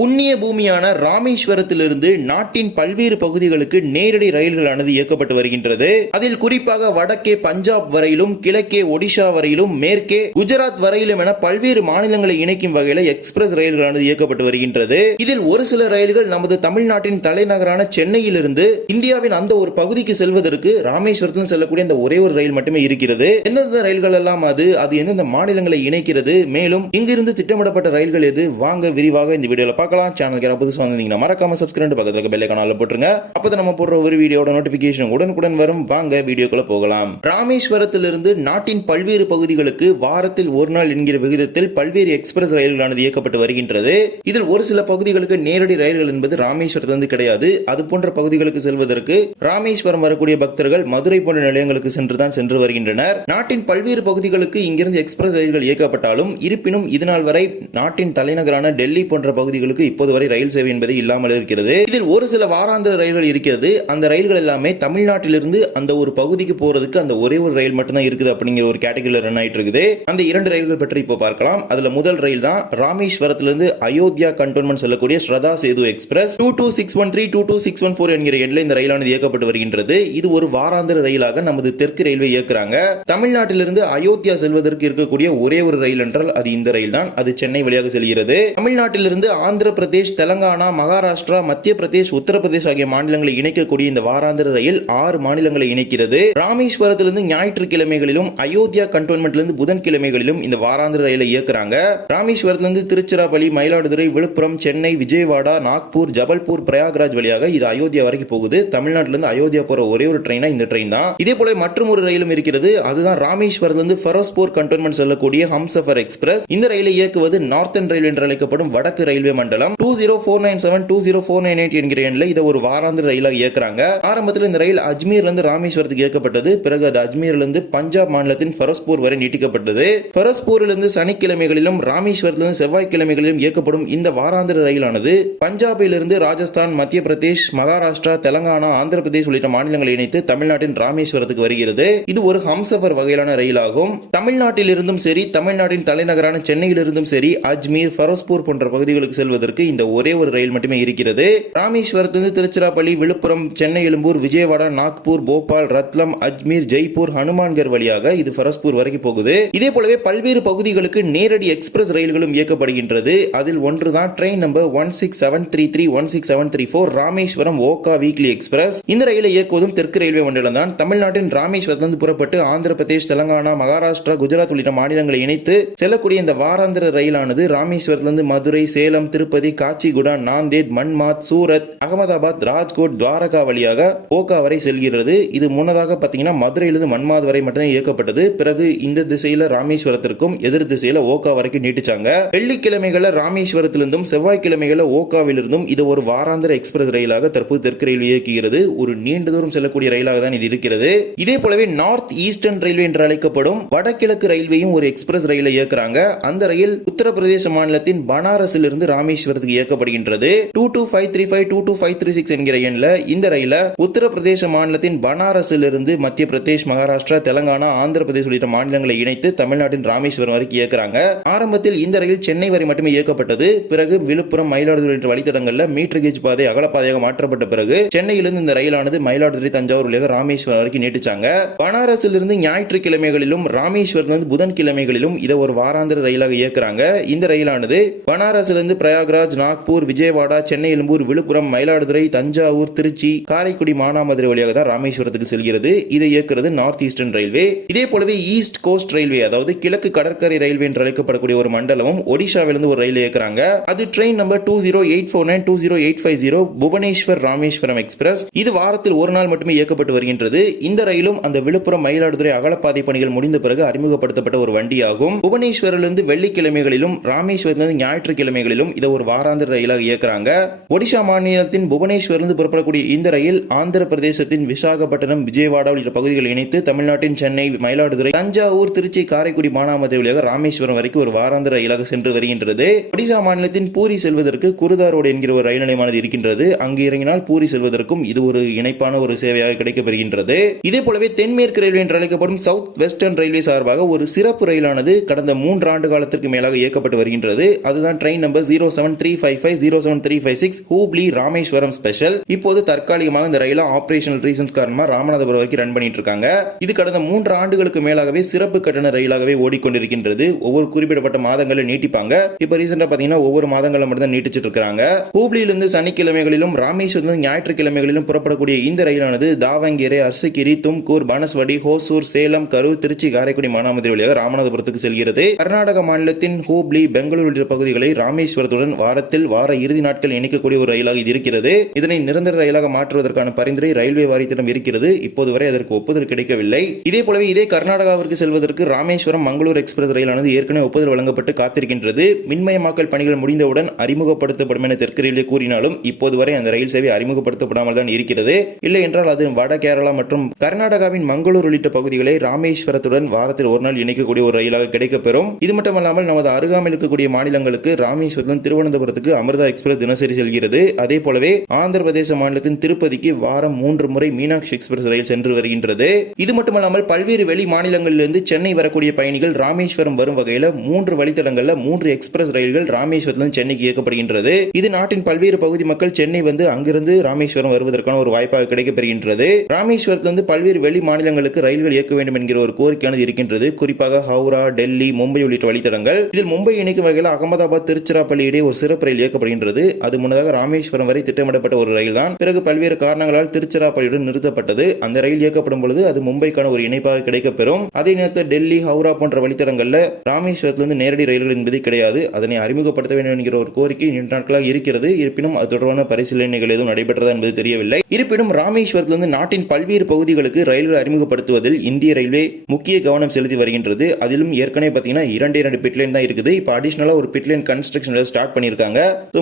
புண்ணிய பூமியான ராமேஸ்வரத்திலிருந்து நாட்டின் பல்வேறு பகுதிகளுக்கு நேரடி ரயில்களானது இயக்கப்பட்டு வருகின்றது. அதில் குறிப்பாக வடக்கே பஞ்சாப் வரையிலும், கிழக்கே ஒடிஷா வரையிலும், மேற்கே குஜராத் வரையிலும் என பல்வேறு மாநிலங்களை இணைக்கும் வகையில் எக்ஸ்பிரஸ் ரயில்களானது இயக்கப்பட்டு வருகின்றது. இதில் ஒரு சில ரயில்கள் நமது தமிழ்நாட்டின் தலைநகரான சென்னையிலிருந்து இந்தியாவின் அந்த ஒரு பகுதிக்கு செல்வதற்கு ராமேஸ்வரத்தில் செல்லக்கூடிய இந்த ஒரே ஒரு ரயில் மட்டுமே இருக்கிறது. எந்தெந்த ரயில்கள் எல்லாம் அது எந்தெந்த மாநிலங்களை இணைக்கிறது, மேலும் இங்கிருந்து திட்டமிடப்பட்ட ரயில்கள் எது, வாங்க விரிவாக இந்த வீடியோல பார்க்கலாம். சேனலுக்கு புதுசா வந்தீங்கன்னா மறக்காம சப்ஸ்கிரைப் பக்கத்துல பெல் ஐகானை போட்டுருங்க. அப்பதான் நம்ம போடுற ஒரு வீடியோட நோட்டிபிகேஷன் உடனுக்குடன் வரும். வாங்க வீடியோக்குள்ள போகலாம். ராமேஸ்வரத்திலிருந்து நாட்டின் பல்வேறு பகுதிகளுக்கு வாரத்தில் ஒரு நாள் என்கிற விகிதத்தில் பல்வேறு எக்ஸ்பிரஸ் ரயில்களானது இயக்கப்பட்டு வருகின்றது. இதில் ஒரு சில பகுதிகளுக்கு நேரடி ரயில்கள் என்பது ராமேஸ்வரத்திலிருந்து கிடையாது. அது போன்ற பகுதிகளுக்கு செல்வதற்கு ராமேஸ்வரம் வரக்கூடிய பக்தர்கள் மதுரை போன்ற நிலையங்களுக்கு சென்று வருகின்றனர். நாட்டின் பல்வேறு பகுதிகளுக்கு இங்கிருந்து எக்ஸ்பிரஸ் ரயில்கள் இயக்கப்பட்டாலும் இருப்பினும் இதுநாள் வரை நாட்டின் தலைநகரான டெல்லி போன்ற பகுதிகளுக்கு இப்போது வரை ரயில் சேவை என்பது இல்லாமல் இருக்கிறது. இதில் ஒரு சில வாராந்திர ரயில்கள் இருக்கிறது. அந்த ரயில்கள் எல்லாமே தமிழ்நாட்டிலிருந்து அந்த ஒரு பகுதிக்கு போறதுக்கு அந்த ஒரே ஒரு ரயில் மட்டும் தான் இருக்குது அப்படிங்கிற ஒரு கேட்டகரியில் ரன் ஆயிட்டு இருக்குது. அந்த இரண்டு ரயில்கள் பற்றி இப்போ பார்க்கலாம். அதுல முதல் ரயில் தான் ராமேஸ்வரத்திலிருந்து அயோத்தியா கண்டோன்மெண்ட் செல்லக்கூடிய ஸ்ரதா சேது எக்ஸ்பிரஸ் 22613 22614 என்கிற எண்ணில் இந்த ரயிலானது இயக்கப்பட்டு வருகின்றது. இது ஒரு வாராந்திர ரயிலாக நமது தெற்கு ரயில்வே இயக்குறாங்க. தமிழ்நாட்டிலிருந்து அயோத்தியா செல்வதற்கு இருக்கக்கூடிய ஒரே ஒரு ரயில் என்றால் அது இந்த ரயில் தான். அது சென்னை வழியாக செல்கிறது. தமிழ்நாட்டிலிருந்து ஆந்திர பிரதேஷ், தெலங்கானா, மகாராஷ்டிரா, மத்திய பிரதேஷ், உத்தரப்பிரதேஷ் ஆகிய மாநிலங்களை இணைக்கக்கூடிய இந்த வாராந்திர ரயில் 6 மாநிலங்களை இணைக்கிறது. ராமேஸ்வரத்திலிருந்து ஞாயிற்றுக்கிழமைகளிலும், அயோத்தியா கண்டோன்மெண்ட்லிருந்து புதன்கிழமைகளிலும் இந்த வாராந்திர ரயிலை இயக்குறாங்க. ராமேஸ்வரத்திலிருந்து திருச்சிராப்பள்ளி, மயிலாடுதுறை, விழுப்புரம், சென்னை, விஜயவாடா, நாக்பூர், ஜபல்பூர், பிரயாக்ராஜ் வழியாக இது அயோத்தியா வரைக்கும் போகுது. தமிழ்நாட்டிலிருந்து அயோத்தியா போற ஒரே ஒரு ட்ரெயினா இந்த ட்ரெயின் தான். இதே போல மற்றும் ஒரு ரயிலும் இருக்கிறது. அதுதான் ராமேஸ்வரத்திலிருந்து ஃபெரோஸ்பூர் கண்டோன்மெண்ட் செல்லக்கூடிய ஹம்சஃபர் எக்ஸ்பிரஸ். இந்த ரயிலை இயக்குவது நார்த்தன் ரயில் என்று அழைக்கப்படும் வடக்கு ரயில்வே மண்டலம். 20497 20498 என்கிற எண்ணில் இதை ஒரு வாராந்திர ரயிலாக இயக்குறாங்க. ஆரம்பத்தில் இந்த ரயில் அஜ்மீர்ல இருந்து ராமேஸ்வரத்துக்கு இயக்கப்பட்டது. பிறகு அது அஜ்மீர்ல இருந்து பஞ்சாப் மாநிலத்தின் ஃபெரோஸ்பூர் வரை நீட்டிக்கப்பட்டது. ஃபெரோஸ்பூரிலிருந்து சனிக்கிழமைகளிலும், ராமேஸ்வரத்திலிருந்து செவ்வாய்க்கிழமைகளிலும் இயக்கப்படும் இந்த வாராந்திர ரயிலானது பஞ்சாபிலிருந்து ராஜஸ்தான், மத்திய பிரதேஷ், மகாராஷ்டிரா, தெலங்கானா, ஆந்திர பிரதேஷ் உள்ளிட்ட மாநிலங்களை இணைத்து தமிழ்நாட்டின் ராமேஸ்வரத்துக்கு வருகிறது. இது ஒரு ஹம்சஃபர் வகையிலான ரயிலாகும். தமிழ்நாட்டில் இருந்தும் சரி, தமிழ்நாட்டின் தலைநகரான சென்னையிலிருந்தும் சரி, அஜ்மீர், ஃபெரோஸ்பூர் போன்ற பகுதிகளுக்கு செல்வதற்கு இந்த ஒரே ஒரு ரயில் மட்டுமே இருக்கிறது. ராமேஸ்வரத்திலிருந்து திருச்சிராப்பள்ளி, விழுப்புரம், சென்னை, எழும்பூர், விஜயவாடா, நாக்பூர், போபால், ரத்லம், அஜ்மீர், ஜெய்ப்பூர், ஹனுமான்கர் வழியாக இது ஃபெரோஸ்பூர் வரைக்கும் போகுது. இதே போலவே பல்வேறு பகுதிகளுக்கு நேரடி எக்ஸ்பிரஸ் ரயில்களும் இயக்கப்படுகின்றது. அதில் ஒன்றுதான் train number 16733 16734 Rameswaram Okha weekly express. இந்த ரயிலை இயக்குவதும் தெற்கு ரயில்வே மண்டலம் தான். தமிழ்நாட்டின் ராமேஸ்வரத்திலிருந்து புறப்பட்டு ஆந்திர பிரதேஷ், தெலங்கானா, மகாராஷ்டிரா, குஜராத் உள்ளிட்ட மாநிலங்களை இணைத்து செல்லக்கூடிய இந்த வாராந்திர ரயிலானது ராமேஸ்வரத்திலிருந்து மதுரை, சேலம், திருப்பதி, காச்சிகுடா, நாந்தேத், மன்மாத், சூரத், அகமதாபாத், ராஜ்கோட், துவாரகா வழியாக ஓகா வரை செல்கிறது. இது முன்னதாக பார்த்தீங்கன்னா மதுரையிலிருந்து மன்மாத் வரை மட்டும் இயக்கப்பட்டது. பிறகு இந்த திசையில ராமேஸ்வரத்திற்கும் எதிர் திசையில ஓகா வரைக்கும் நீட்டிச்சாங்க. வெள்ளிக்கிழமைகள ராமேஸ்வரத்திலிருந்தும், செவ்வாய்க்கிழமைகள ஓகாவிலிருந்தும் இது ஒரு வாராந்திர எக்ஸ்பிரஸ் ரயிலாக தற்போது தெற்கு ரயில்வே இயக்குகிறது. ஒரு நீண்ட தூரம் செல்லக்கூடிய ரயிலாக தான் இது இருக்கிறது. இதே போலவே நார்த் ஈஸ்டர்ன் ரயில்வே என்று அழைக்கப்படும் வடகிழக்கு ரயில்வேயும் ஒரு எக்ஸ்பிரஸ் ரயிலை இயக்குறாங்க. அந்த ரயில் உத்தரப்பிரதேச மாநிலத்தின் பனாரஸில் இருந்து ராமேஸ்வரத்துக்கு இயக்கப்படுகின்றது. 22535 22536 என்கிற எண்ணில் இந்த ரயில உத்தரப்பிரதேச மாநிலத்தின் பனாரஸில் இருந்து மத்திய பிரதேஷ், மகாராஷ்டிரா, தெலங்கானா, ஆந்திர பிரதேஷ் உள்ளிட்ட மாநிலங்களை இணைத்து தமிழ்நாட்டின் ராமேஸ்வரம் வரைக்கும் இயக்குறாங்க. ஆரம்பத்தில் இந்த ரயில் சென்னை வரை மட்டுமே இயக்கப்பட்டது. பிறகு விழுப்புரம், மயிலாடுதுறை உள்ளிட்ட வழித்தடங்களில் மீட்டர் கேஜ் பாதை அகலப்பாதையாக மாற்றப்பட்ட பிறகு சென்னையிலிருந்து இந்த ரயிலானது மயிலாடுதுறை, தஞ்சாவூர் வழியாக ராமேஸ்வரம் வரைக்கும் நீட்டிச்சாங்க. பனாரஸில் இருந்து ஞாயிற்றுக்கிழமைகளிலும், ராமேஸ்வரத்திலிருந்து புதன்கிழமைகளிலும் இதை ஒரு வாராந்திர ரயிலாக இயக்குறாங்க. இந்த ரயிலானது பனாரஸிலிருந்து பிரயாக்ராஜ், நாக்பூர், விஜயவாடா, சென்னை, எழும்பூர், விழுப்புரம், மயிலாடுதுறை, தஞ்சாவூர், திருச்சி, காரைக்குடி, மானாமதுரை வழியாக தான் ராமேஸ்வரத்துக்கு செல்கிறது. இதை இயக்குறது நார்த் ஈஸ்டர்ன் ரயில்வே. இதே போலவே ஈஸ்ட் கோஸ்ட் ரயில்வே, அதாவது கிழக்கு கடற்கரை ரயில்வே என்று அழைக்கப்படக்கூடிய ஒரு மண்டலமும் ஒடிஷாவிலிருந்து ஒரு ரயில் இயக்குறாங்க. அது train number 20849 20850 Bhubaneswar Rameswaram express. இது வாரத்தில் ஒரு நாள் மட்டுமே இயக்கப்பட்டு வருகின்றது. இந்த ரயிலும் அந்த விழுப்புரம், மயிலாடுதுறை அகலப்பாதை பணிகள் முடிந்த பிறகு அறிமுகப்படுத்தப்பட்ட ஒரு வண்டியாகும். புவனேஸ்வரிலிருந்து வெள்ளிக்கிழமைகளிலும், ராமேஸ்வரத்திலிருந்து ஞாயிற்றுக்கிழமைகளிலும் இதை ஒரு வாராந்திர ரயிலாக இயக்குறாங்க. ஒடிஷா மாநிலத்தின் புவனேஸ்வரிலிருந்து புறப்படக்கூடிய இந்த ரயில் ஆந்திர பிரதேசத்தின் விசாகப்பட்டினம், விஜயவாடா உள்ளிட்ட பகுதிகளை இணைத்து தமிழ்நாட்டின் சென்னை, மயிலாடுதுறை, தஞ்சாவூர், திருச்சி, காரைக்குடி, மானாமதுரை வழியாக ராமேஸ்வரம் வரைக்கும் ஒரு வாராந்திர ரயிலாக சென்று வருகின்றது. ஒடிஷா மாநிலத்தின் பூரி செல்வதற்கு குருதா ரோடு என்கிற ஒரு ரயில் நிலையமானது இருக்கின்றது. அங்கு இறங்கினால் பூரி செல்வதற்கும் இது ஒரு இணைப்பான ஒரு சேவையாக கிடைக்கப்பெறுகின்றது. இதே போலவே தென்மேற்கு ரயில்வே என்று அழைக்கப்படும் சவுத் வெஸ்டர்ன் ரயில்வே சார்பாக ஒரு சிறப்பு ரயிலானது கடந்த 3 ஆண்டு காலத்திற்கு மேலாக இயக்கப்பட்டு வருகின்றது. அதுதான் train number 0 07355 07356 Hubli Rameswaram special. இப்போது தற்காலிகமாக இந்த ரயில ஆபரேஷனல் ரீசன்ஸ் காரணமா ராமநாதபுரம் வரைக்கும் ரன் பண்ணிட்டு இருக்காங்க. இது கடந்த 3 ஆண்டுகளுக்கு மேலாகவே சிறப்பு கட்டண ரயிலாகவே ஓடிக்கொண்டிருக்கின்றது. ஒவ்வொரு குறிப்பிடப்பட்ட மாதங்களில் நீட்டிப்பாங்க. இப்ப ரீசெண்டா பாத்தீங்கன்னா ஒவ்வொரு மாதங்களில் மட்டும் தான் நீட்டிச்சிட்டு இருக்காங்க. ஹூப்ளியிலிருந்து சனிக்கிழமைகளிலும் ராமேஸ்வரத்திலிருந்து ஞாயிற்றுக்கிழமைகளிலும் புறப்படக்கூடிய இந்த ரயிலானது தாவங்கேரே, அர்சிகிரி, தும்கூர், பானஸ்வாடி, ஹோசூர், சேலம், கரூர், திருச்சி, காரைக்குடி, மானாமதுரை வழியாக ராமநாதபுரத்துக்கு செல்கிறது. கர்நாடக மாநிலத்தின் ஹூப்ளி, பெங்களூரு உள்ளிட்ட பகுதிகளை ராமேஸ்வரத்துடன் வாரத்தில் வார இறுதி நாட்கள் இணைக்கக்கூடிய ஒரு ரயிலாக இது இருக்கிறது. இதனை நிரந்தர ரயிலாக மாற்றுவதற்கான பரிந்துரை ரயில்வே வாரியத்திடம் இருக்கிறது. இப்போது வரை அதற்கு ஒப்புதல் கிடைக்கவில்லை. இதே போலவே இதே கர்நாடகாவிற்கு செல்வதற்கு ராமேஸ்வரம் மங்களூர் எக்ஸ்பிரஸ் ரயிலானது ஏற்கனவே ஒப்புதல் வழங்கப்பட்டு காத்திருக்கின்றது. மின்மயமாக்கல் பணிகள் முடிந்தவுடன் அறிமுகப்படுத்தப்படும் என தெற்கு ரயில்வே கூறினாலும் இப்போது வரை அந்த ரயில் சேவை அறிமுகப்படுத்தப்படாமல் தான் இருக்கிறது. இல்லை என்றால் அது வட கேரளா மற்றும் கர்நாடகாவின் மங்களூர் உள்ளிட்ட பகுதிகளை ராமேஸ்வரத்துடன் வாரத்தில் ஒரு நாள் இணைக்கக்கூடிய ஒரு ரயிலாக கிடைக்கப்பெறும். இது மட்டுமல்லாமல் நமது அருகாமையில் இருக்கக்கூடிய மாநிலங்களுக்கு ராமேஸ்வரத்திலிருந்து திருவனந்தபுரத்துக்கு அமிர்தா எக்ஸ்பிரஸ் தினசரி செல்கிறது. அதே போலவே ஆந்திர பிரதேச மாநிலத்தின் திருப்பதிக்கு வாரம் 3 முறை மீனாட்சி எக்ஸ்பிரஸ் ரயில் சென்று வருகின்றது. இது மட்டுமல்லாமல் பல்வேறு வெளி மாநிலங்களிலிருந்து சென்னை வரக்கூடிய பயணிகள் ராமேஸ்வரம் வரும் வகையில் 3 வழித்தடங்கள்ல 3 எக்ஸ்பிரஸ் ரயில்கள் ராமேஸ்வரத்திலிருந்து சென்னைக்கு இயக்கப்படுகின்றது. இது நாட்டின் பல்வேறு பகுதி மக்கள் சென்னை வந்து அங்கிருந்து ராமேஸ்வரம் வருவதற்கான ஒரு வாய்ப்பாக கிடைக்கப்பெறுகின்றது. ராமேஸ்வரத்திலிருந்து பல்வேறு வெளி மாநிலங்களுக்கு ரயில்கள் இயக்க வேண்டும் என்கிற ஒரு கோரிக்கையானது இருக்கின்றது. குறிப்பாக ஹவுரா, டெல்லி, மும்பை உள்ளிட்ட வழித்தடங்கள். இதில் மும்பை இணைக்கும் வகையில் அகமதாபாத், திருச்சிராப்பள்ளி இடையே ஒரு சிறப்பு ரயில் இயக்கப்படுகின்றது. அது முன்னதாக ராமேஸ்வரம் வரை திட்டமிடப்பட்ட ஒரு ரயில் தான். பிறகு பல்வேறு காரணங்களால் திருச்சிராப்பள்ளியுடன் நிறுத்தப்பட்டது. அந்த ரயில் இயக்கப்படும் பொழுது அது மும்பைக்கான ஒரு இணைப்பாக கிடைக்கப்பெறும். அதே நேரத்தில் டெல்லி, ஹவுரா போன்ற வழித்தடங்கள்ல ராமேஸ்வரத்திலிருந்து நேரடி ரயில்கள் என்பது கிடையாது. அதனை அறிமுகப்படுத்த வேண்டும் என்கிற ஒரு கோரிக்கை நீண்ட நாட்களாக இருக்கிறது. இருப்பினும் அது தொடர்பான பரிசீலனைகள் எதுவும் நடைபெற்றதா என்பது தெரியவில்லை. இருப்பினும் ராமேஸ்வரத்திலிருந்து நாட்டின் பல்வேறு பகுதிகளுக்கு ரயில்கள் அறிமுகப்படுத்துவதில் இந்திய ரயில்வே முக்கிய கவனம் செலுத்தி வருகின்றது. அதிலும் ஏற்கனவே பாத்தீங்கன்னா 2 பிட்லைன் தான் இருக்குது. இப்ப அடிஷனலா ஒரு பிட்லைன் கன்ஸ்ட்ரக்ஷன் ஸ்டார்ட் பண்ணிருக்காங்க.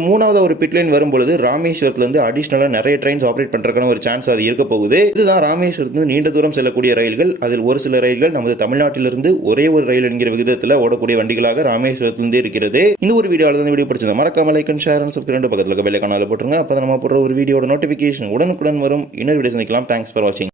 மூணாவது ஒரு பிட்லைன் வரும்பொழுது ராமேஸ்வரத்திலிருந்து அடிஷனலா நிறைய ட்ரெயின்ஸ் ஆபரேட் பண்றதுக்கான ஒரு சான்ஸ் அது இருக்க போகுது. இதுதான் ராமேஸ்வரத்திலிருந்து நீண்ட தூரம் செல்லக்கூடிய ரயில்கள். அதில் ஒரு சில ரயில்கள் நமது தமிழ்நாட்டிலிருந்து ஒரே ஒரு ரயில் என்கிற விகிதத்தில் ஓடக்கூடிய வண்டிகளாக ராமேஸ்வரத்திலிருந்து இருக்கிறது. இந்த ஒரு வீடியோவில் வீடியோ பிடிச்சது மறக்காம like and share and subscribe பக்கத்தில் பெல் ஐகானை போட்டுருங்க. அப்போ நம்ம போடுற ஒரு வீடியோட நோட்டிபிகேஷன் உடனுக்குடன் வரும். இன்னொரு வீடியோ சந்திக்கலாம். தேங்க்ஸ் ஃபார் வாட்சிங்.